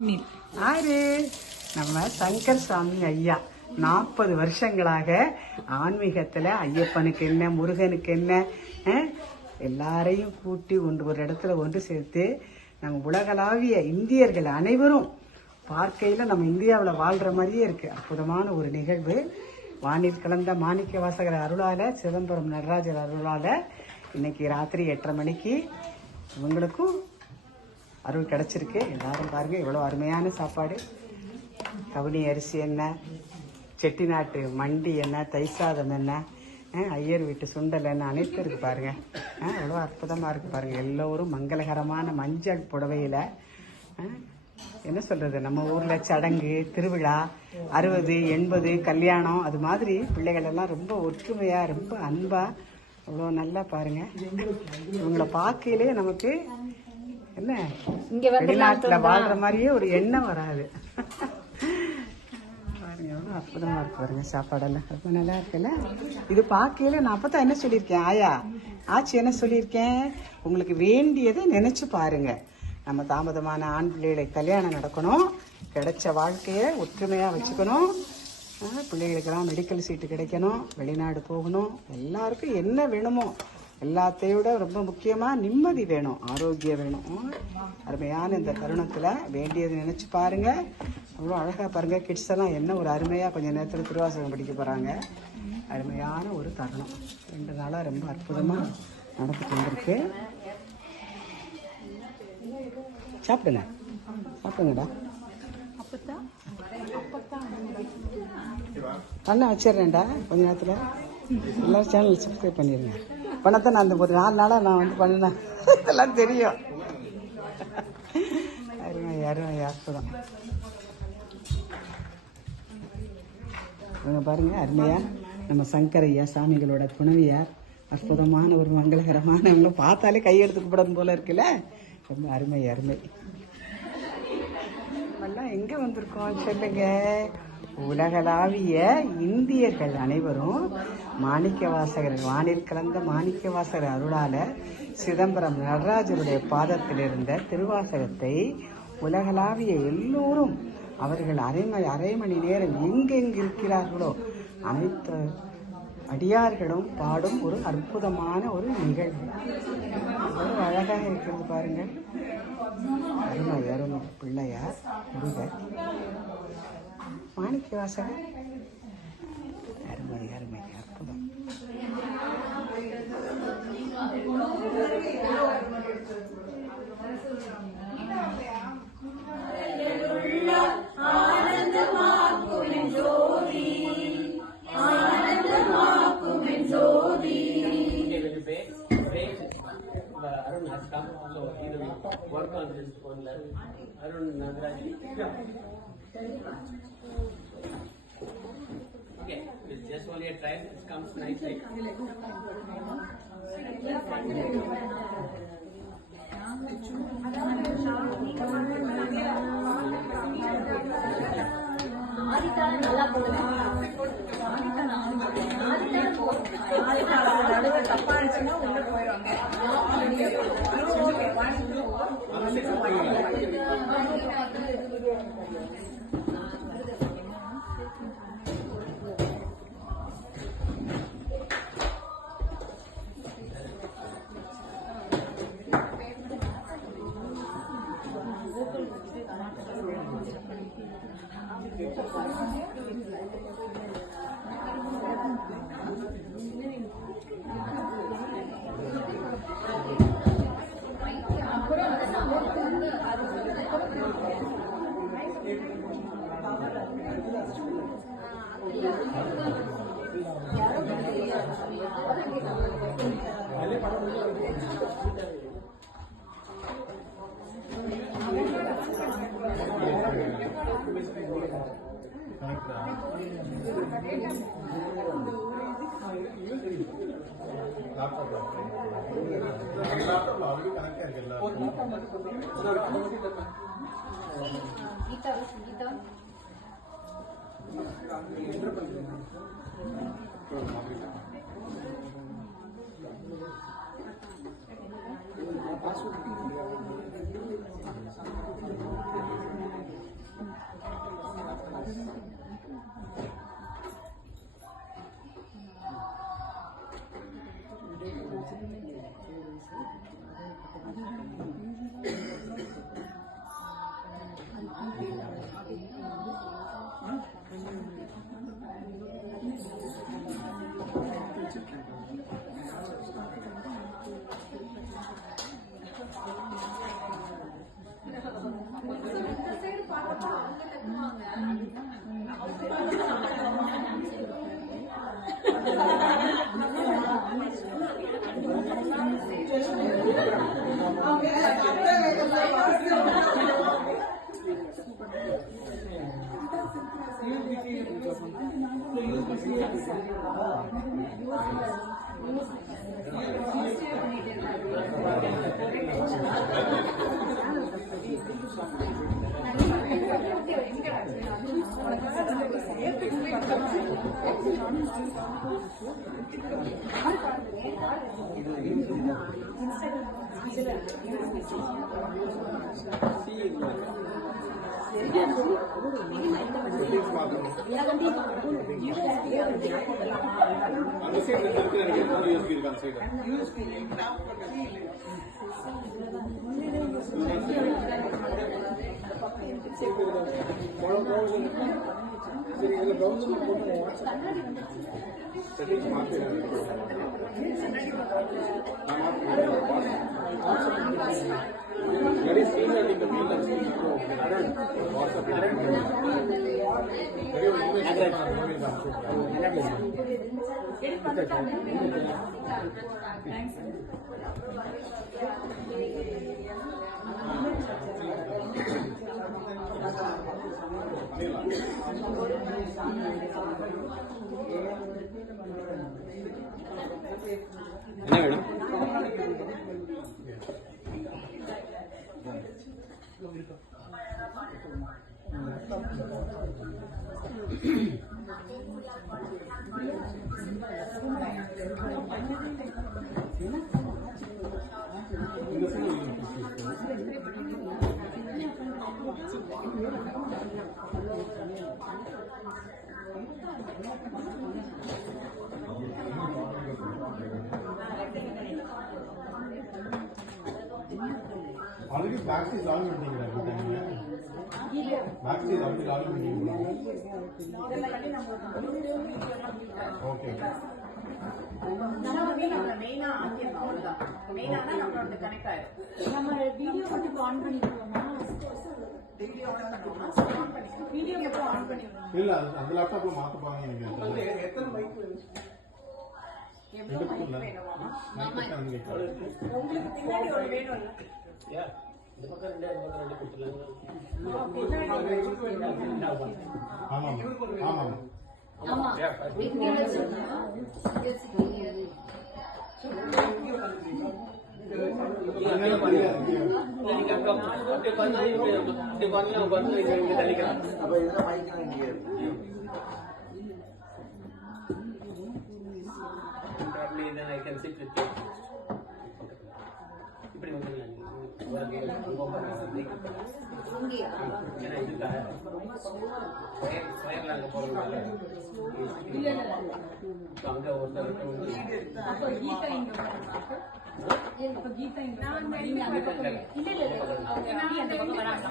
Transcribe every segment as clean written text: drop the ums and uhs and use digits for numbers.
ஆறு நம்ம சங்கர் சாமி ஐயா 40 வருஷங்களாக ஆன்மீகத்துல ஐயப்பனுக்கு என்ன முருகனுக்கு என்ன எல்லாரையும் கூட்டி ஒரு இடத்துல ஒன்று சேர்த்து நம்ம உலகளாவிய இந்தியர்கள் அனைவரும் பார்க்கையில நம்ம இந்தியாவில் வாழ்ற மாதிரியே இருக்கு. அற்புதமான ஒரு நிகழ்வு. வானில் கலந்த மாணிக்க வாசகர் அருளால, சிதம்பரம் நடராஜர் அருளால இன்னைக்கு ராத்திரி 8:30 மணிக்கு இவங்களுக்கும் அருள் கிடைச்சிருக்கு. எல்லாரும் பாருங்க இவ்வளோ அருமையான சாப்பாடு. கவுனி அரிசி என்ன, செட்டிநாட்டு மண்டி என்ன, தைசாதம் என்ன, ஐயர் வீட்டு சுண்டல் என்ன, அனைத்து இருக்கு பாருங்க. அவ்வளோ அற்புதமாக இருக்கு பாருங்க. எல்லோரும் மங்களகரமான மஞ்சள் புடவையில் என்ன சொல்றது, நம்ம ஊரில் சடங்கு திருவிழா 60, 80 கல்யாணம் அது மாதிரி பிள்ளைகள் எல்லாம் ரொம்ப ஒற்றுமையாக ரொம்ப அன்பாக அவ்வளோ நல்லா பாருங்க. இவங்களை பார்க்கையிலே நமக்கு என்ன வெளிநாட்டுல வாழ்ற மாதிரியே ஒரு எண்ணம் வராது. பாருங்க எவ்வளோ அற்புதமா இருக்கு பாருங்க. சாப்பாடெல்லாம் ரொம்ப நல்லா இருக்குல்ல. இது பார்க்கையில நான் அப்பதான் என்ன சொல்லியிருக்கேன், ஆச்சு என்ன சொல்லியிருக்கேன், உங்களுக்கு வேண்டியதை நினைச்சு பாருங்க. நம்ம தாமதமான ஆண் பிள்ளைகளை கல்யாணம் நடக்கணும், கிடைச்ச வாழ்க்கையை ஒற்றுமையா வச்சுக்கணும், பிள்ளைகளுக்கெல்லாம் மெடிக்கல் சீட்டு கிடைக்கணும், வெளிநாடு போகணும், எல்லாருக்கும் என்ன வேணுமோ எல்லாத்தையோட ரொம்ப முக்கியமா நிம்மதி வேணும், ஆரோக்கியம் வேணும். அருமையான இந்த தருணத்துல வேண்டியது நினைச்சு பாருங்க. அவ்வளோ அழகா பாருங்க. கிட்ஸ் எல்லாம் என்ன ஒரு அருமையா கொஞ்ச நேரத்தில் திருவாசகம் படிக்க போறாங்க. அருமையான ஒரு தருணம். 2 நாளா ரொம்ப அற்புதமா நடந்துட்டு வந்திருக்கு. சாப்பிடுங்க, சாப்பிடுங்கடா. பண்ண வச்சிடுறேன்டா கொஞ்ச நேரத்தில். எல்லாரும் சேனல் சப்ஸ்கிரைப் பண்ணிடுங்க. பணத்தை நான் அந்த 4 நாளாக நான் வந்து பண்ணினேன், எல்லாம் தெரியும். அருமை அருமை அற்புதம். இவங்க பாருங்க அருமையா நம்ம சங்கரையா சாமிகளோட துணைவியார். அற்புதமான ஒரு மங்களகரமான பார்த்தாலே கையெடுத்து கூப்பிடணும் போல இருக்குல்ல. ரொம்ப அருமை அருமை. எல்லாம் எங்க வந்திருக்கோம் சொல்லுங்க. உலகளாவிய இந்தியர்கள் அனைவரும் மாணிக்க வாசகர், வானில் கலந்த மாணிக்க வாசகர் அருளால சிதம்பரம் நடராஜருடைய பாதத்தில் இருந்த திருவாசகத்தை உலகளாவிய எல்லோரும் அவர்கள் அரை மணி நேரம் எங்கெங்கு இருக்கிறார்களோ அனைத்து அடியார்களும் பாடும் ஒரு அற்புதமான ஒரு நிகழ்வு. ஒரு அழகாக இருக்கிறது பாருங்கள். அருமை அருமை பிள்ளையார் முருகர் மாணிக்க வாசகர். அருமை அருமை அற்புதம். Arun has come, so he will work on this one level. Arun Nagaraj. Okay, it's just only a try. It comes nicely. என்ன வேணும்? Already back is all meeting back is already all meeting. Okay. நம்ம மெயினா ஆக்கியமா அவ்வளவுதான். மெயினானா நம்மளோட connect ஆயிடும். நம்ம video மட்டும் on பண்ணிடுவோமா? Video on பண்ணுவோமா? ஆன் பண்ணிடுவோம். வீடியோ மட்டும் ஆன் பண்ணிடுவோம். இல்ல அந்த லேப்டாப்ல மாத்த பாருங்க நீங்க. எத்தனை மைக் வேணும்? எவ்வளவு மைக் வேணுமா? உங்களுக்கு பின்னாடி ஒரு வேணும் இல்ல? இந்த பக்கம் ரெண்டு கொடுத்துலாங்க. ஆமா ஆமா ஆமா இங்க வச்சிருக்கோம் என்ன பண்ணியா நீங்க அப்படியே பண்ணி தள்ளிக்கலாம். அப்ப இதுல மைக் இங்கே Probably then I can sit with you. இப்படி வந்துடலாம். ஏன்னா இதுக்காக ஸ்கொயர்ல அங்கே போகிறதுனால அங்கே ஒருத்தர் அப்ப கீதா இங்க வரணும். அப்ப கீதா இங்க நீங்க அந்த பக்கம் இல்ல இல்ல அவங்க நாடி அந்த பக்கம் வராங்க.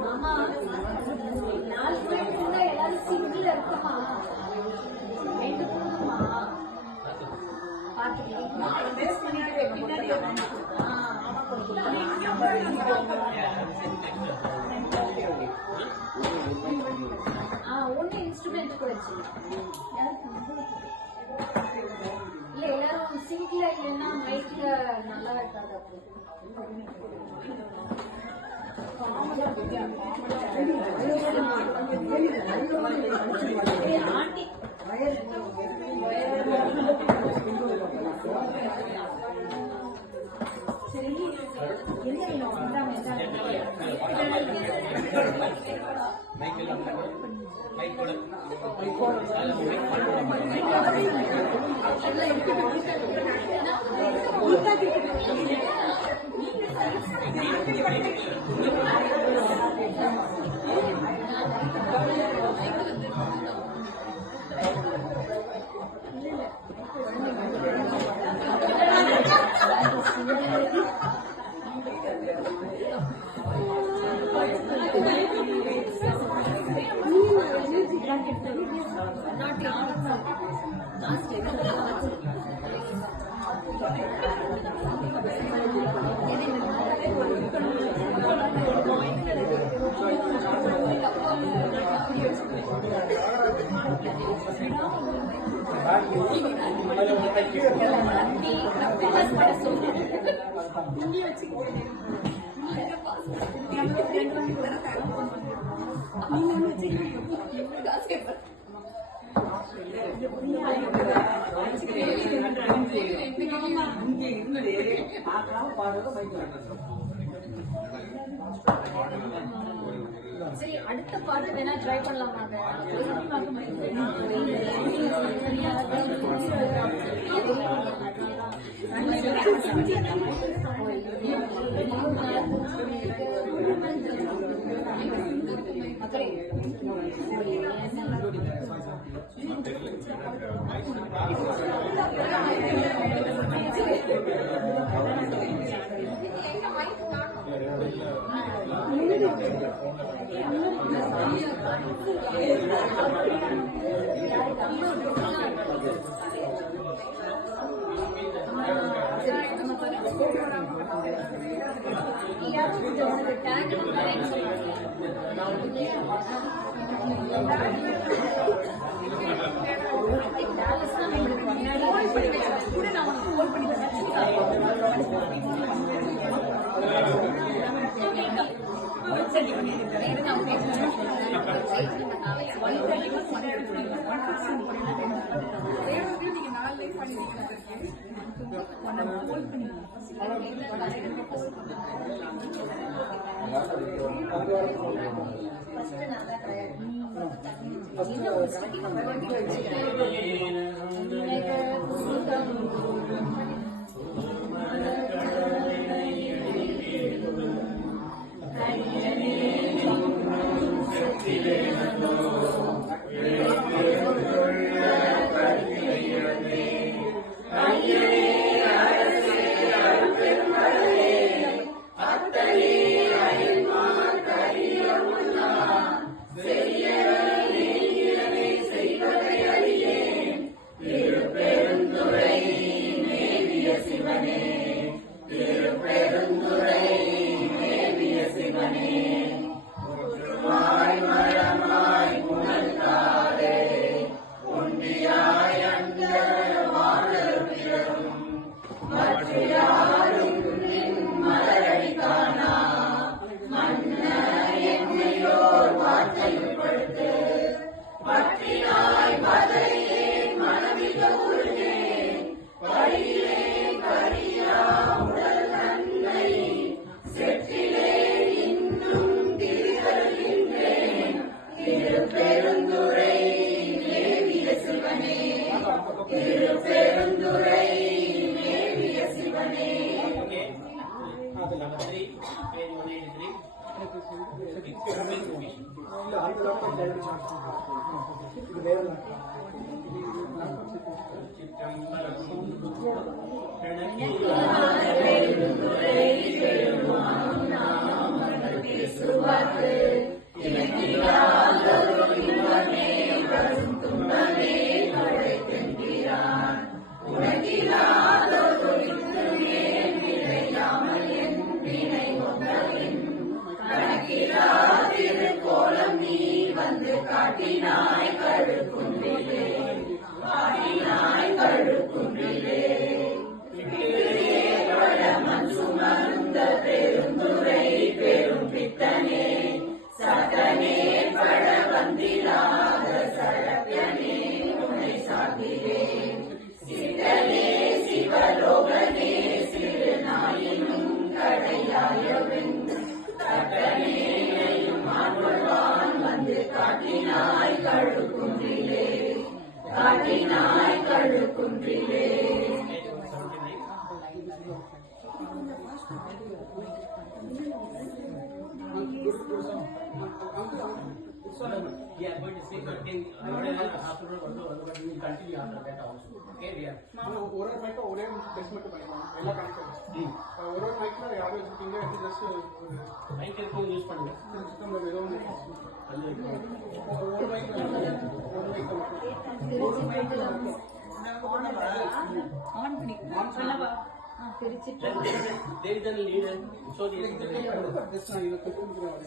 மாமா 4 பேர் இருந்தா எல்லாரும் சிங்கிள் இருக்குமா? 2 போதுமா? பாத்துக்கலாம். பேஸ் பண்ணிட்டு பின்னாடி Yeah, இல்ல எல்லாரும் சிங்க்ல இல்லைன்னா மைக்ல நல்லா இருக்காது. ஆண்டி சரி, அடுத்த பாட்டு வேணா try பண்ணலாமாங்க? காட்டினாய் கழுக்குன்றே We are going to say something. After but we will continue after that also. Okay, we are. ஒரு மைக்க ஒரே டெஸ்ட் மட்டும் பண்ணிக்கலாம் எல்லாம் கனெக்ட் ஒரு மைக்ல யாரும் வச்சிருக்கீங்க ஜஸ்ட் ஒரு மைக் இருக்கும் யூஸ் பண்ணுங்க. சிஸ்டம்ல ஏதோ ஒரு மைக் ஆன் பண்ணிக்கலாம் சொல்லவா திருச்சிற்றம்பலம் There is a leader. So there is a leader. Just நான் இத கொடுத்துக்கிறேன்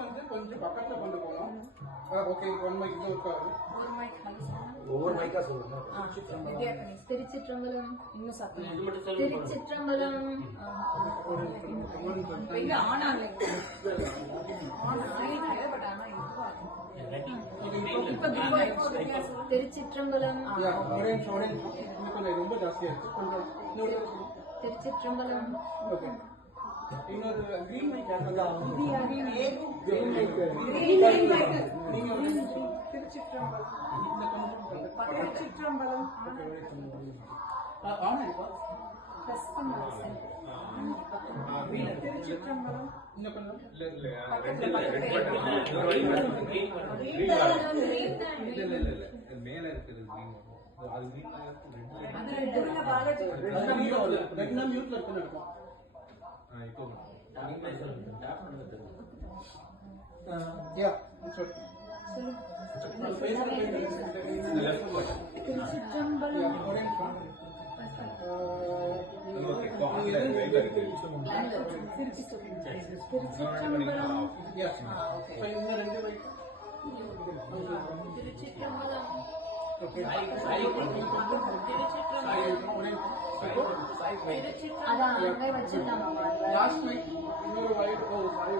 வந்து கொஞ்சம் பக்கத்துல கொண்டு போகணும் ஓகே ஒன் மைக் இது இருக்காது ஒரு மைக் ஒவ்வொரு மைக்கா சொல்லுங்க திருச்சிற்றம்பலம் இன்னும் சத்தம் இது மட்டும் சொல்லுங்க. திருச்சிற்றம்பலம் இல்ல ஆன் ஆகல ஆன் ஆகிட்டு பட் ஆனா இப்ப திருச்சிற்றம்பலம் ஆரஞ்சு இன்னும் கொஞ்சம் ரொம்ப ஜாஸ்தியா இருக்கு கொஞ்சம் இன்னொரு திருச்சிற்றம்பலம் ஓகே இன்னொரு கிரீன் மைக் யாருக்கா நீங்க திருச்சிற்றம்பலம் ஆன் ஆயிப்பா திருச்சிற்றம்பலம் இன்னும் கொஞ்சம் மேல இருக்குது அது அது ரெண்டுல பாலாஜி ரெண்டு மியூட்ல இருக்குன்னு இருக்கும் இப்போ யா சரி திருச்சிற்றம்பலம் திருச்சிற்றம்பலம் இன்னும் ரெண்டு மைக் திருச்சிற்றம்பலம் அதான் அங்கே வச்சுட்டாங்க லாஸ்ட் மைக் இன்னொரு வைட் ஓ சாரி